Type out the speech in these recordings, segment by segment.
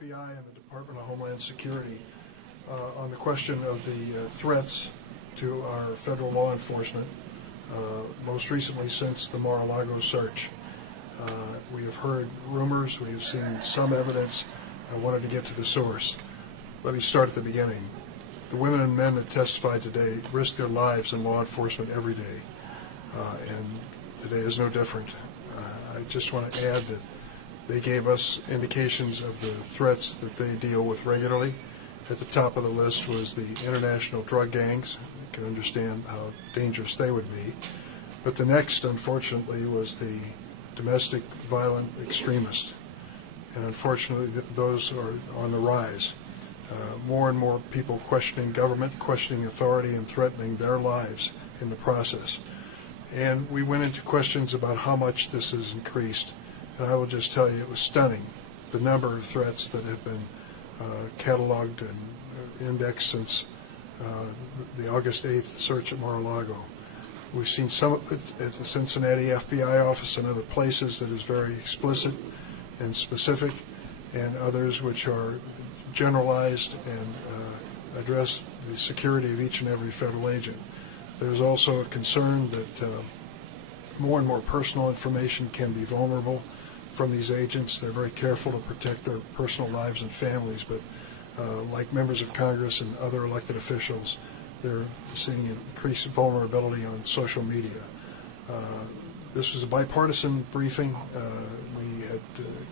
FBI and the Department of Homeland Security on the question of the threats to our federal law enforcement, most recently since the Mar-a-Lago search. We have heard rumors, we have seen some evidence. I wanted to get to the source. Let me start at the beginning. The women and men that testified today risk their lives in law enforcement every day, and today is no different. I just want to add that they gave us indications of the threats that they deal with regularly. At the top of the list was the international drug gangs. You can understand how dangerous they would be. But the next, unfortunately, was the domestic violent extremists. And unfortunately, those are on the rise. More and more people questioning government, questioning authority, and threatening their lives in the process. And we went into questions about how much this has increased. And I will just tell you, it was stunning, the number of threats that have been cataloged and indexed since the August 8th search at Mar-a-Lago. We've seen some of it at the Cincinnati FBI office and other places that is very explicit and specific, and others which are generalized and address the security of each and every federal agent. There's also a concern that more and more personal information can be vulnerable from these agents. They're very careful to protect their personal lives and families, but like members of Congress and other elected officials, they're seeing increased vulnerability on social media. This was a bipartisan briefing. We had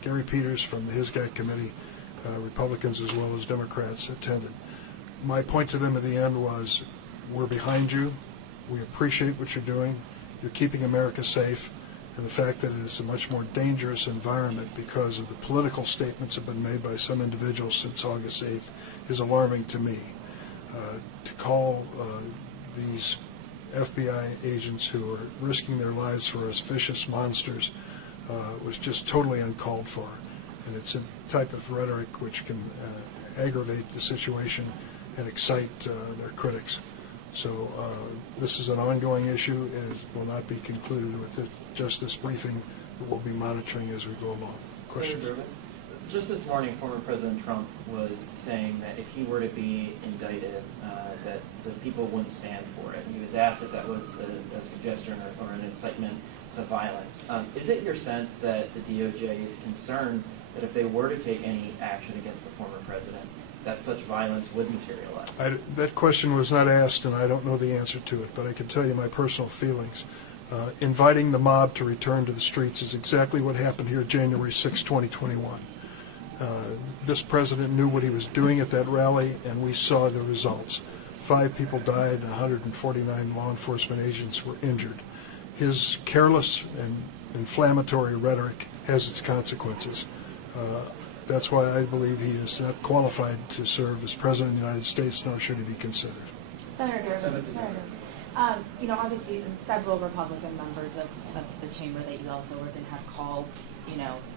Gary Peters from the His Guy Committee, Republicans as well as Democrats attended. My point to them at the end was, we're behind you. We appreciate what you're doing. You're keeping America safe. And the fact that it is a much more dangerous environment because of the political statements that have been made by some individuals since August 8th is alarming to me. To call these FBI agents who are risking their lives for us vicious monsters was just totally uncalled for. And it's a type of rhetoric which can aggravate the situation and excite their critics. So this is an ongoing issue, and it will not be concluded with just this briefing. We'll be monitoring as we go along. Questions? Durbin, just this morning, former President Trump was saying that if he were to be indicted, that the people wouldn't stand for it. He was asked if that was a suggestion or an incitement to violence. Is it your sense that the DOJ is concerned that if they were to take any action against the former president, that such violence would materialize? That question was not asked, and I don't know the answer to it, but I can tell you my personal feelings. Inviting the mob to return to the streets is exactly what happened here January 6, 2021. This president knew what he was doing at that rally, and we saw the results. 5 people died and 149 law enforcement agents were injured. His careless and inflammatory rhetoric has its consequences. That's why I believe he is not qualified to serve as President of the United States, nor should he be considered. Senator Durbin, obviously several Republican members of the chamber that you also work in have called,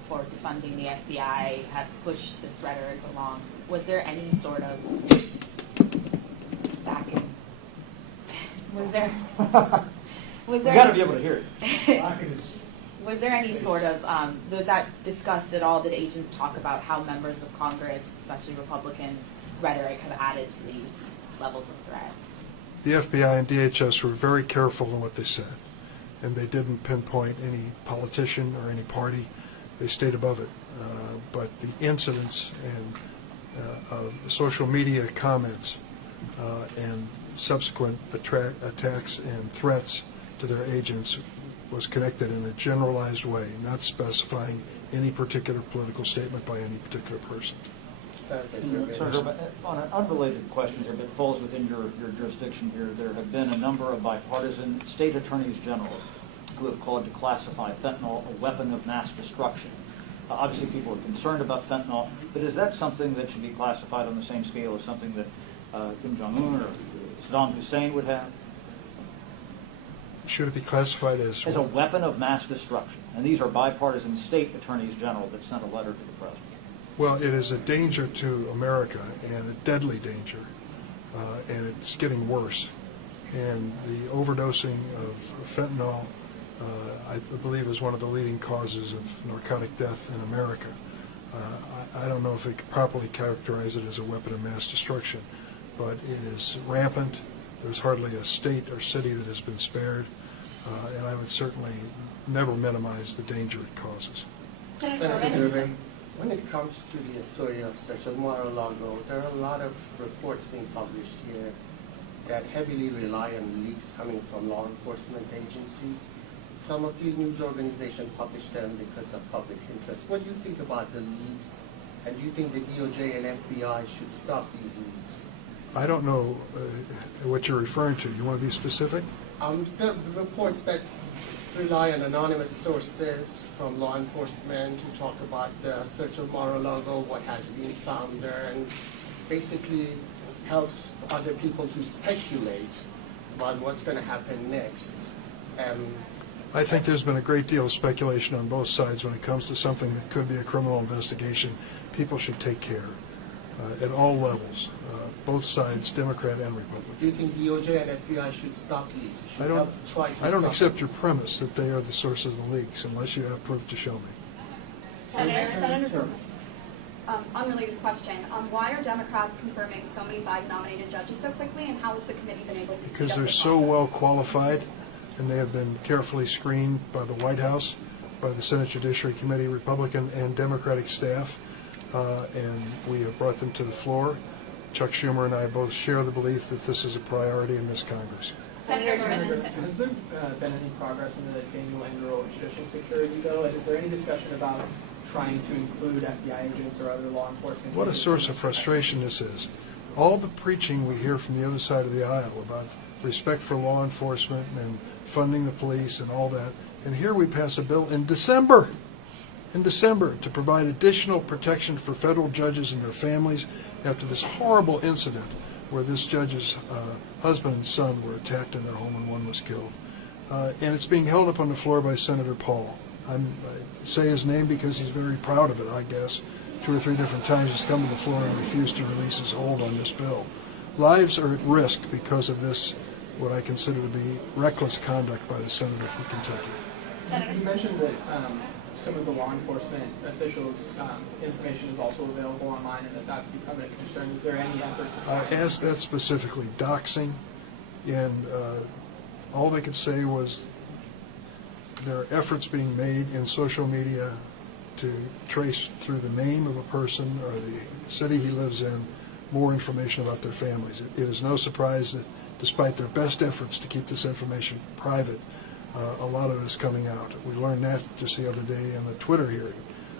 for defunding the FBI, have pushed this rhetoric along. Was there any sort of backing? Was there you got to be able to hear it. Was there any sort of, was that discussed at all? Did agents talk about how members of Congress, especially Republicans, rhetoric have added to these levels of threats? The FBI and DHS were very careful in what they said, and they didn't pinpoint any politician or any party. They stayed above it. But the incidents and social media comments and subsequent attacks and threats to their agents was connected in a generalized way, not specifying any particular political statement by any particular person. Senator, on an unrelated question here, but falls within your jurisdiction here, there have been a number of bipartisan state attorneys general who have called to classify fentanyl a weapon of mass destruction. Obviously, people are concerned about fentanyl, but is that something that should be classified on the same scale as something that Kim Jong-un or Saddam Hussein would have? Should it be classified as a weapon of mass destruction? And these are bipartisan state attorneys general that sent a letter to the president. Well, it is a danger to America, and a deadly danger, and it's getting worse. And the overdosing of fentanyl, I believe, is one of the leading causes of narcotic death in America. I don't know if they could properly characterize it as a weapon of mass destruction, but it is rampant. There's hardly a state or city that has been spared, and I would certainly never minimize the danger it causes. Senator Durbin, when it comes to the story of such a Mar-a-Lago, there are a lot of reports being published here that heavily rely on leaks coming from law enforcement agencies. Some of the news organizations publish them because of public interest. What do you think about the leaks? And do you think the DOJ and FBI should stop these leaks? I don't know what you're referring to. You want to be specific? The reports that rely on anonymous sources from law enforcement to talk about the search of Mar-a-Lago, what has been found there, and basically helps other people to speculate about what's going to happen next. I think there's been a great deal of speculation on both sides when it comes to something that could be a criminal investigation. People should take care at all levels, both sides, Democrat and Republican. Do you think DOJ and FBI should stop these? Should I don't try to I don't stop accept them? your premise that they are the sources of the leaks unless you have proof to show me. Senator, unrelated question. Why are Democrats confirming so many Biden-nominated judges so quickly, and how has the committee been able to speed Because up they're the so process? well qualified, and they have been carefully screened by the White House, by the Senate Judiciary Committee, Republican and Democratic staff, and we have brought them to the floor. Chuck Schumer and I both share the belief that this is a priority in this Congress. Senator Durbin. Has there been any progress in the Daniel Engro judicial security bill? And is there any discussion about trying to include FBI agents or other law enforcement? What a agents source in of this frustration this is. All the preaching we hear from the other side of the aisle about respect for law enforcement and funding the police and all that, and here we pass a bill in December to provide additional protection for federal judges and their families after this horrible incident where this judge's husband and son were attacked in their home and one was killed. And it's being held up on the floor by Senator Paul. I say his name because he's very proud of it, I guess. 2 or 3 different times he's come to the floor and refused to release his hold on this bill. Lives are at risk because of this, what I consider to be reckless conduct by the senator from Kentucky. You mentioned that some of the law enforcement officials' information is also available online, and that's becoming a concern. Is there any effort to I asked that specifically, doxing, and all they could say was there are efforts being made in social media to trace through the name of a person or the city he lives in more information about their families. It is no surprise that despite their best efforts to keep this information private, a lot of it is coming out. We learned that just the other day in the Twitter hearing,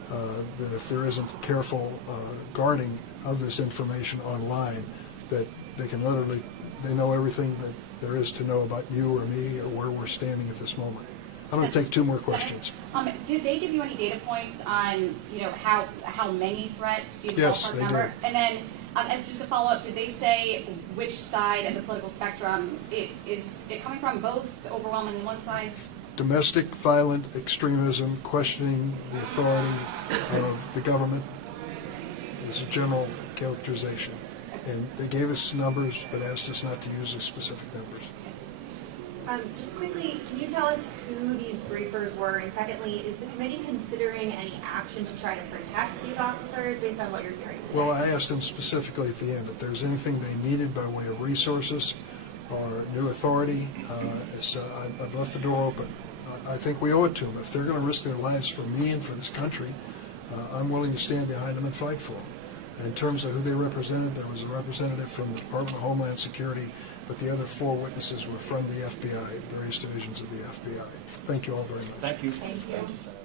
that if there isn't careful guarding of this information online, that they can literally, they know everything that there is to know about you or me or where we're standing at this moment. I'm going to take 2 more questions. Did they give you any data points on, how many threats? Do you have a Yes, ballpark they number? did. And then, as just a follow-up, did they say which side of the political spectrum is it coming from? Both, overwhelmingly one side? Domestic violent extremism, questioning the authority of the government is a general characterization. And they gave us numbers, but asked us not to use the specific numbers. Just quickly, can you tell us who these briefers were? And secondly, is the committee considering any action to try to protect these officers based on what you're hearing today? Well, I asked them specifically at the end if there's anything they needed by way of resources or new authority. I've left the door open. I think we owe it to them. If they're going to risk their lives for me and for this country, I'm willing to stand behind them and fight for them. In terms of who they represented, there was a representative from the Department of Homeland Security, but the other 4 witnesses were from the FBI, various divisions of the FBI. Thank you all very much. Thank you. Thank you. Thank you, Senator.